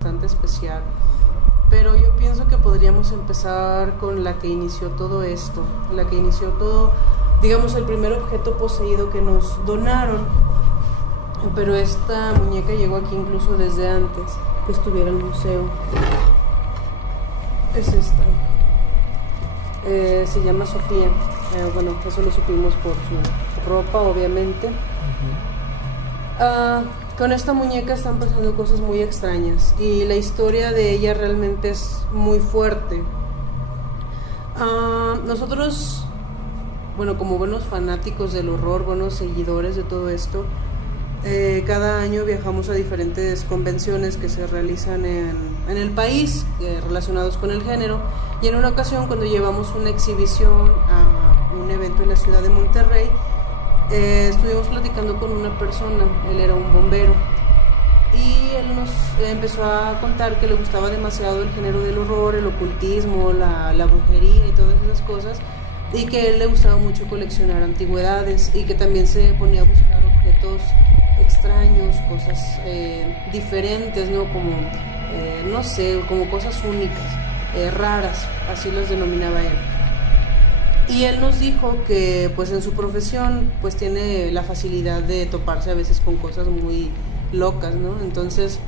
bastante especial. Pero yo pienso que podríamos empezar con la que inició todo esto, la que inició todo, digamos, el primer objeto poseído que nos donaron. Pero esta muñeca llegó aquí incluso desde antes que estuviera el museo. Es esta. Se llama Sofía. Bueno, eso lo supimos por su ropa, obviamente. Con esta muñeca están pasando cosas muy extrañas y la historia de ella realmente es muy fuerte. Nosotros, bueno, como buenos fanáticos del horror, buenos seguidores de todo esto, cada año viajamos a diferentes convenciones que se realizan en el país relacionados con el género, y en una ocasión, cuando llevamos una exhibición a un evento en la ciudad de Monterrey, estuvimos platicando con una persona. Él era un bombero y él nos empezó a contar que le gustaba demasiado el género del horror, el ocultismo, la brujería y todas esas cosas, y que a él le gustaba mucho coleccionar antigüedades y que también se ponía a buscar objetos extraños, cosas diferentes, ¿no? Como, no sé, como cosas únicas, raras, así los denominaba él. Y él nos dijo que pues en su profesión pues tiene la facilidad de toparse a veces con cosas muy locas, ¿no? Entonces,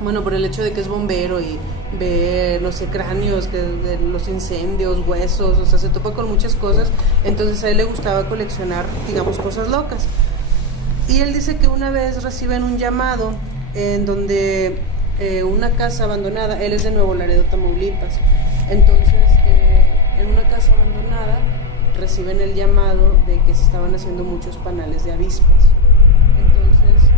bueno, por el hecho de que es bombero y ve, no sé, cráneos, de los incendios, huesos, o sea, se topa con muchas cosas, entonces a él le gustaba coleccionar, digamos, cosas locas. Y él dice que una vez reciben un llamado en donde una casa abandonada, él es de Nuevo Laredo, Tamaulipas, entonces en una casa abandonada reciben el llamado de que se estaban haciendo muchos panales de avispas. Entonces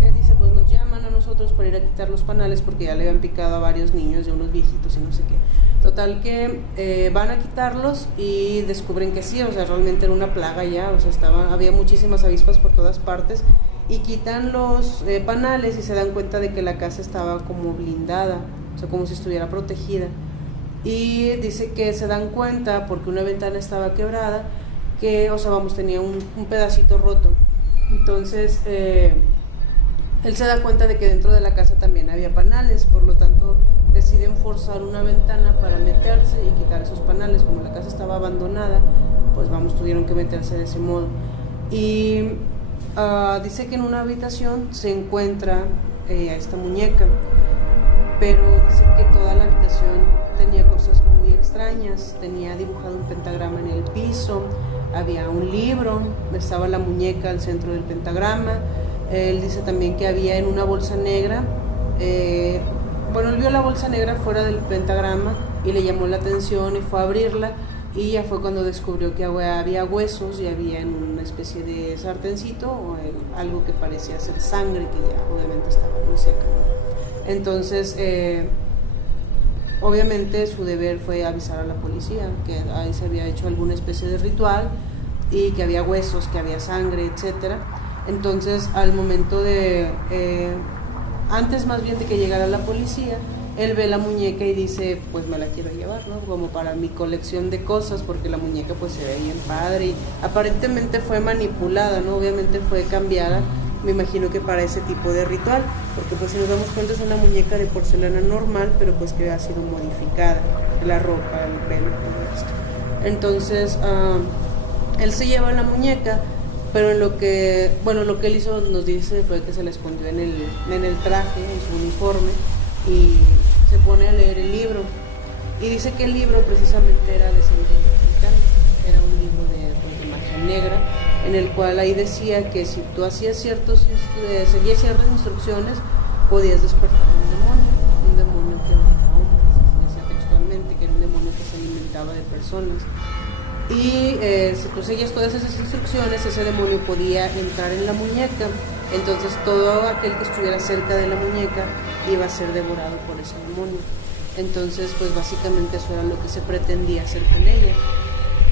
él dice, pues nos llaman a nosotros para ir a quitar los panales porque ya le habían picado a varios niños y a unos viejitos y no sé qué. Total que van a quitarlos y descubren que sí, o sea, realmente era una plaga ya, o sea, había muchísimas avispas por todas partes, y quitan los panales y se dan cuenta de que la casa estaba como blindada, o sea, como si estuviera protegida. Y dice que se dan cuenta porque una ventana estaba quebrada, que, o sea, vamos, tenía un pedacito roto. Entonces él se da cuenta de que dentro de la casa también había panales, por lo tanto deciden forzar una ventana para meterse y quitar esos panales. Como la casa estaba abandonada, pues vamos, tuvieron que meterse de ese modo. Y dice que en una habitación se encuentra a esta muñeca, pero dice que toda la habitación tenía cosas muy extrañas. Tenía dibujado un pentagrama en el piso, había un libro, estaba la muñeca al centro del pentagrama. Él dice también que había en una bolsa negra, él vio la bolsa negra fuera del pentagrama y le llamó la atención y fue a abrirla, y ya fue cuando descubrió que había huesos y había en una especie de sartencito algo que parecía ser sangre, que ya obviamente estaba muy seca, ¿no? Entonces obviamente su deber fue avisar a la policía que ahí se había hecho alguna especie de ritual y que había huesos, que había sangre, etcétera. Entonces, al momento antes más bien de que llegara la policía, él ve la muñeca y dice, pues me la quiero llevar, ¿no? Como para mi colección de cosas, porque la muñeca pues se ve bien padre y aparentemente fue manipulada, ¿no? Obviamente fue cambiada, me imagino que para ese tipo de ritual, porque pues si nos damos cuenta es una muñeca de porcelana normal, pero pues que ha sido modificada, la ropa, el pelo, todo esto. Entonces, él se lleva la muñeca, pero lo que él hizo, nos dice, fue que se la escondió en el traje, en su uniforme, y se pone a leer el libro. Y dice que el libro precisamente era de Santa Mexicana, era un libro de magia negra, en el cual ahí decía que si tú hacías seguías ciertas instrucciones, podías despertar un demonio que mataba hombres, decía textualmente que era un demonio que se alimentaba de personas. Y si tú seguías todas esas instrucciones, ese demonio podía entrar en la muñeca. Entonces todo aquel que estuviera cerca de la muñeca iba a ser devorado por ese demonio. Entonces pues básicamente eso era lo que se pretendía hacer con ella.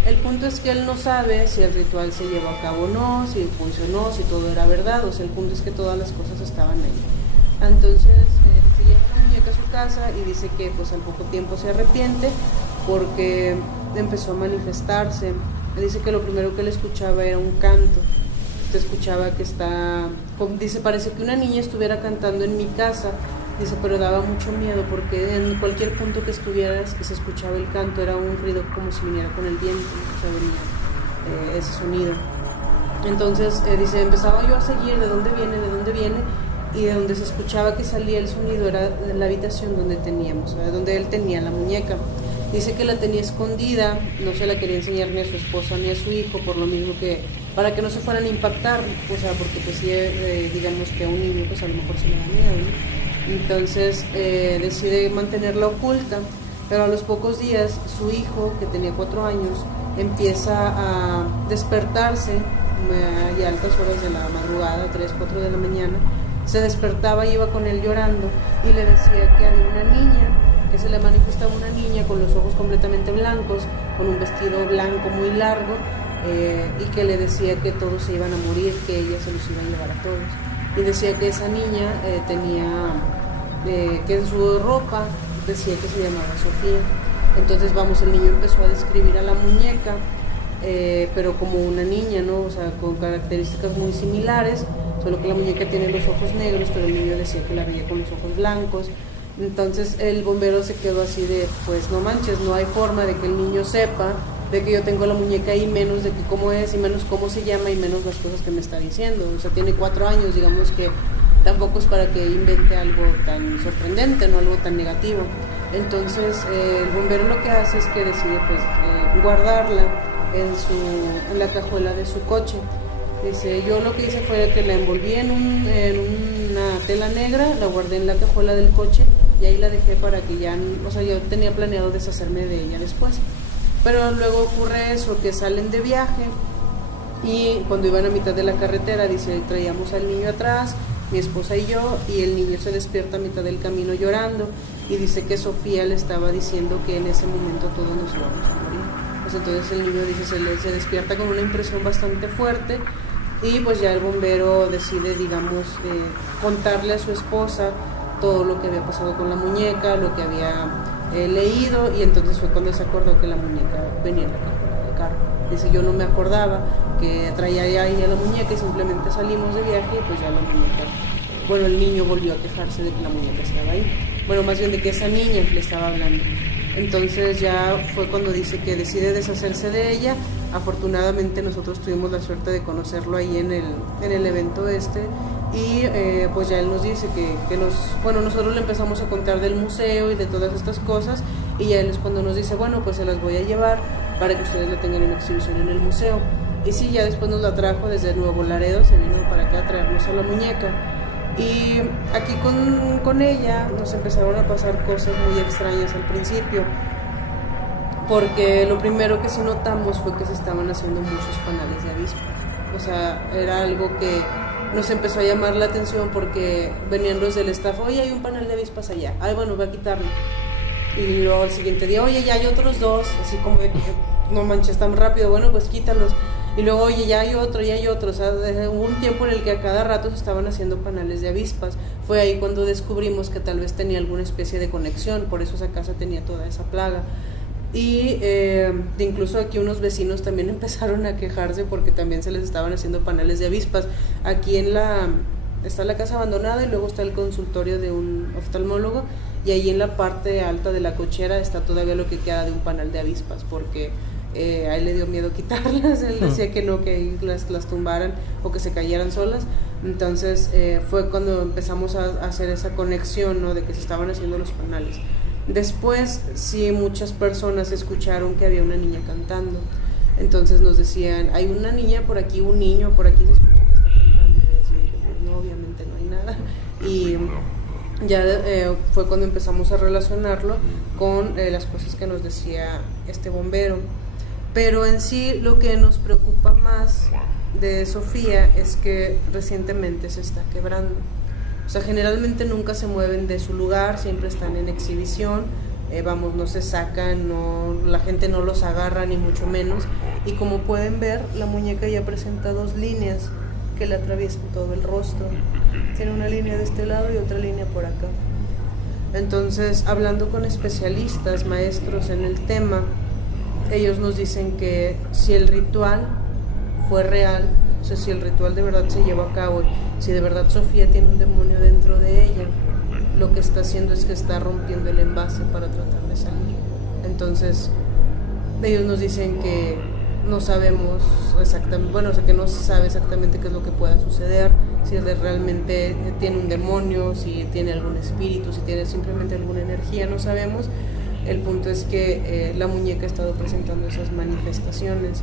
El punto es que él no sabe si el ritual se llevó a cabo o no, si funcionó, si todo era verdad. O sea, el punto es que todas las cosas estaban ahí. Entonces se lleva la muñeca a su casa y dice que pues al poco tiempo se arrepiente porque empezó a manifestarse. Dice que lo primero que él escuchaba era un canto se escuchaba que dice, parece que una niña estuviera cantando en mi casa. Dice, pero daba mucho miedo porque en cualquier punto que estuvieras se escuchaba el canto, era un ruido como si viniera con el viento, o sea, venía ese sonido. Entonces, dice, empezaba yo a seguir de dónde viene, y de donde se escuchaba que salía el sonido era de la habitación donde teníamos, donde él tenía la muñeca. Dice que la tenía escondida, no se la quería enseñar ni a su esposa ni a su hijo, por lo mismo que, para que no se fueran a impactar, o sea, porque pues sí, digamos que a un niño pues a lo mejor se le da miedo, ¿no? Entonces decide mantenerla oculta, pero a los pocos días su hijo, que tenía 4 años, empieza a despertarse a altas horas de la madrugada, 3, 4 de la mañana. Se despertaba y iba con él llorando y le decía que había una niña, que se le manifestaba una niña con los ojos completamente blancos, con un vestido blanco muy largo, y que le decía que todos se iban a morir, que ella se los iba a llevar a todos. Y decía que esa niña que en su ropa decía que se llamaba Sofía. Entonces el niño empezó a describir a la muñeca, pero como una niña, ¿no? O sea, con características muy similares, solo que la muñeca tiene los ojos negros, pero el niño decía que la veía con los ojos blancos. Entonces el bombero se quedó así de, pues no manches, no hay forma de que el niño sepa de que yo tengo la muñeca ahí, menos de que cómo es, y menos cómo se llama, y menos las cosas que me está diciendo. O sea, tiene 4 años, digamos que tampoco es para que invente algo tan sorprendente, no algo tan negativo. Entonces el bombero lo que hace es que decide pues guardarla en la cajuela de su coche. Dice, yo lo que hice fue que la envolví en una tela negra, la guardé en la cajuela del coche y ahí la dejé para que ya, o sea, yo tenía planeado deshacerme de ella después. Pero luego ocurre eso, que salen de viaje y cuando iban a mitad de la carretera, dice, traíamos al niño atrás, mi esposa y yo, y el niño se despierta a mitad del camino llorando y dice que Sofía le estaba diciendo que en ese momento todos nos íbamos a morir. Pues entonces el niño dice, se despierta con una impresión bastante fuerte y pues ya el bombero decide, digamos, contarle a su esposa todo lo que había pasado con la muñeca, lo que había leído, y entonces fue cuando se acordó que la muñeca venía en la cajuela del carro. Dice, yo no me acordaba que traía ahí a la muñeca y simplemente salimos de viaje y pues ya la muñeca, bueno, el niño volvió a quejarse de que la muñeca estaba ahí, bueno, más bien de que esa niña le estaba hablando. Entonces ya fue cuando dice que decide deshacerse de ella. Afortunadamente nosotros tuvimos la suerte de conocerlo ahí en el evento y pues ya él nos dice nosotros le empezamos a contar del museo y de todas estas cosas, y ya él es cuando nos dice, bueno, pues se las voy a llevar para que ustedes la tengan en exhibición en el museo. Y sí, ya después nos la trajo desde Nuevo Laredo, se vino para acá a traernos a la muñeca. Y aquí con ella nos empezaron a pasar cosas muy extrañas al principio, porque lo primero que sí notamos fue que se estaban haciendo muchos panales de avispa. O sea, era algo que nos empezó a llamar la atención porque venían los del staff, oye, hay un panal de avispas allá, ay, bueno, voy a quitarlo. Y luego al siguiente día, oye, ya hay otros 2, así como de que no manches tan rápido, bueno, pues quítalos. Y luego, oye, ya hay otro, o sea, hubo un tiempo en el que a cada rato se estaban haciendo panales de avispas. Fue ahí cuando descubrimos que tal vez tenía alguna especie de conexión, por eso esa casa tenía toda esa plaga. Y incluso aquí unos vecinos también empezaron a quejarse porque también se les estaban haciendo panales de avispas. Aquí está la casa abandonada y luego está el consultorio de un oftalmólogo, y ahí en la parte alta de la cochera está todavía lo que queda de un panal de avispas, porque a él le dio miedo quitarlas. Él decía que no, que las tumbaran o que se cayeran solas. Entonces fue cuando empezamos a hacer esa conexión, ¿no?, de que se estaban haciendo los panales. Después sí, muchas personas escucharon que había una niña cantando. Entonces nos decían, hay una niña por aquí, un niño por aquí, se escucha que está cantando. Y decían, no, obviamente no hay nada. Y ya fue cuando empezamos a relacionarlo con las cosas que nos decía este bombero. Pero en sí lo que nos preocupa más de Sofía es que recientemente se está quebrando. O sea, generalmente nunca se mueven de su lugar, siempre están en exhibición, no se sacan, la gente no los agarra ni mucho menos. Y como pueden ver, la muñeca ya presenta 2 líneas que le atraviesan todo el rostro. Tiene una línea de este lado y otra línea por acá. Entonces, hablando con especialistas, maestros en el tema, ellos nos dicen que si el ritual fue real, Entonces, si el ritual de verdad se lleva a cabo, si de verdad Sofía tiene un demonio dentro de ella, lo que está haciendo es que está rompiendo el envase para tratar de salir. Entonces, ellos nos dicen que no sabemos exactamente, bueno, o sea, que no se sabe exactamente qué es lo que pueda suceder, si realmente tiene un demonio, si tiene algún espíritu, si tiene simplemente alguna energía, no sabemos. El punto es que la muñeca ha estado presentando esas manifestaciones.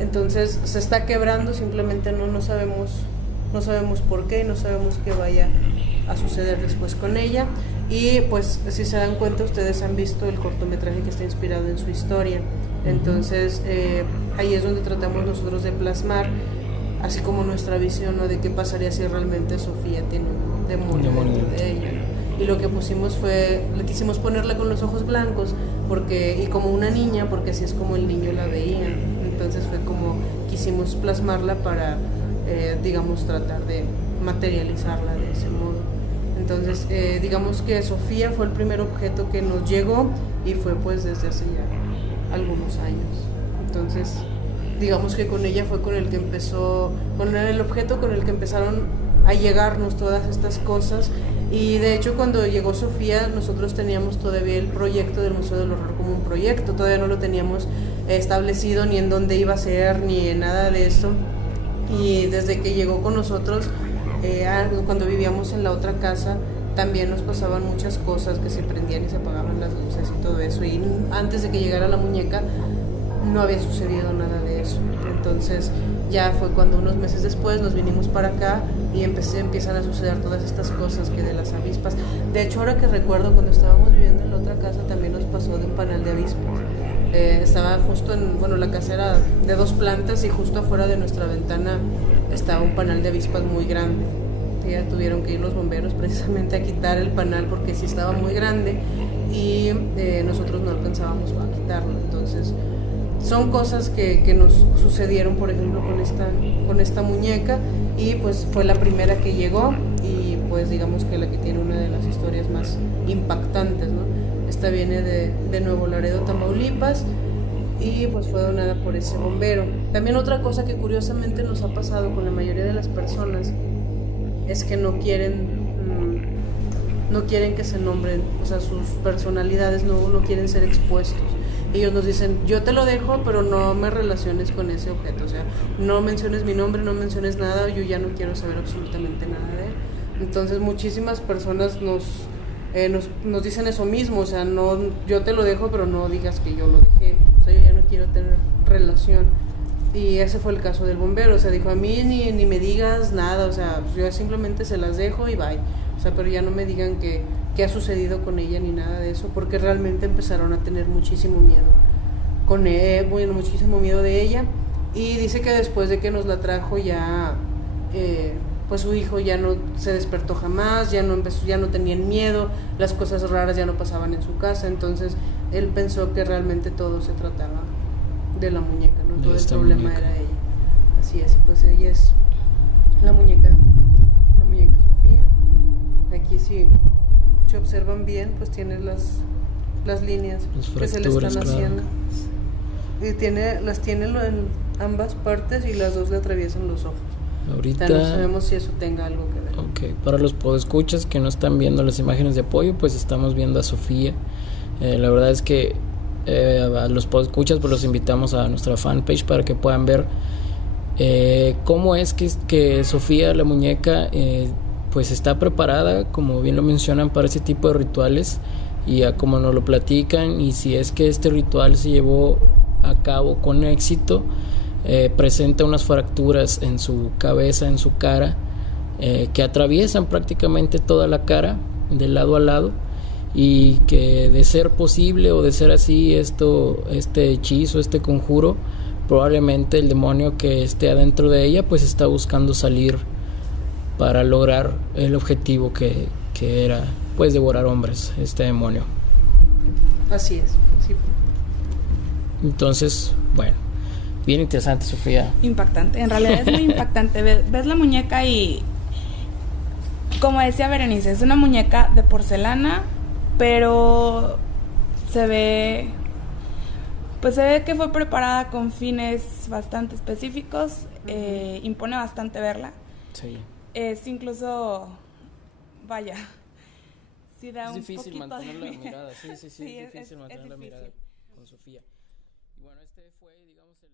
Entonces se está quebrando, simplemente no sabemos por qué, no sabemos qué vaya a suceder después con ella. Y pues si se dan cuenta, ustedes han visto el cortometraje que está inspirado en su historia. Entonces ahí es donde tratamos nosotros de plasmar así como nuestra visión, ¿no?, de qué pasaría si realmente Sofía tiene un demonio dentro de ella, ¿no? Y lo que pusimos fue, le quisimos ponerla con los ojos blancos y como una niña, porque así es como el niño la veía. Entonces fue como quisimos plasmarla para digamos tratar de materializarla de ese modo. Entonces digamos que Sofía fue el primer objeto que nos llegó, y fue pues desde hace ya algunos años. Entonces digamos que con ella fue con el objeto con el que empezaron a llegarnos todas estas cosas. Y de hecho, cuando llegó Sofía, nosotros teníamos todavía el proyecto del Museo del Horror como un proyecto, todavía no lo teníamos establecido ni en dónde iba a ser ni en nada de eso. Y desde que llegó con nosotros, cuando vivíamos en la otra casa, también nos pasaban muchas cosas, que se prendían y se apagaban las luces y todo eso. Y antes de que llegara la muñeca no había sucedido nada de eso. Entonces ya fue cuando unos meses después nos vinimos para acá y empiezan a suceder todas estas cosas, que de las avispas. De hecho, ahora que recuerdo, cuando estábamos viviendo en la otra casa también nos pasó de un panal de avispas. Estaba justo la casa era de 2 plantas, y justo afuera de nuestra ventana estaba un panal de avispas muy grande. Ya tuvieron que ir los bomberos precisamente a quitar el panal porque sí estaba muy grande, y nosotros no alcanzábamos a quitarlo. Entonces son cosas que nos sucedieron, por ejemplo, con esta muñeca, y pues fue la primera que llegó, y pues digamos que la que tiene una de las historias más impactantes, ¿no? Esta viene de Nuevo Laredo, Tamaulipas, y pues fue donada por ese bombero. También otra cosa que curiosamente nos ha pasado con la mayoría de las personas es que no quieren que se nombren, o sea, sus personalidades no quieren ser expuestos. Ellos nos dicen, yo te lo dejo, pero no me relaciones con ese objeto, o sea, no menciones mi nombre, no menciones nada, yo ya no quiero saber absolutamente nada de él. Entonces muchísimas personas nos dicen eso mismo, o sea, no, yo te lo dejo, pero no digas que yo lo dejé, o sea, yo ya no quiero tener relación. Y ese fue el caso del bombero, o sea, dijo, a mí ni me digas nada, o sea, yo simplemente se las dejo y bye, o sea, pero ya no me digan qué ha sucedido con ella ni nada de eso, porque realmente empezaron a tener muchísimo miedo muchísimo miedo de ella. Y dice que después de que nos la trajo ya pues su hijo ya no se despertó jamás, ya no tenían miedo, las cosas raras ya no pasaban en su casa. Entonces él pensó que realmente todo se trataba de la muñeca, ¿no? Todo el problema muñeca era ella. Así es, pues ella es la muñeca Sofía. Aquí sí se observan bien, pues tiene las líneas que se le están haciendo, y las tiene en ambas partes, y las dos le atraviesan los ojos. Ahorita no sabemos si eso tenga algo que ver. Okay. Para los podescuchas que no están viendo las imágenes de apoyo, pues estamos viendo a Sofía. La verdad es que a los podescuchas pues los invitamos a nuestra fanpage para que puedan ver cómo es que Sofía, la muñeca, pues está preparada, como bien lo mencionan, para ese tipo de rituales, y a como nos lo platican. Y si es que este ritual se llevó a cabo con éxito, presenta unas fracturas en su cabeza, en su cara, que atraviesan prácticamente toda la cara de lado a lado, y que de ser posible o de ser así este hechizo, este conjuro, probablemente el demonio que esté adentro de ella pues está buscando salir para lograr el objetivo que era pues devorar hombres, este demonio. Así es, sí. Entonces, bueno, bien interesante, Sofía. Impactante, en realidad es muy impactante. Ves la muñeca y, como decía Berenice, es una muñeca de porcelana, pero se ve Pues se ve que fue preparada con fines bastante específicos, impone bastante verla. Sí. Es incluso, vaya, sí da Es un difícil poquito mantener la de... mirada, sí, Sí, es difícil mantener la difícil. mirada con Sofía. Y bueno, este fue, digamos, el...